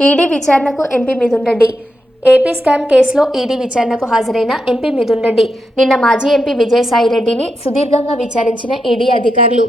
ED విచారణకు MP Mithun Reddy. AP scam కేసులో ED విచారణకు హాజరైన ఎంపీ మిథున్ రెడ్డి నిన్న మాజీ ఎంపీ విజయసాయిరెడ్డిని సుదీర్ఘంగా విచారించిన ఈడీ అధికారులు.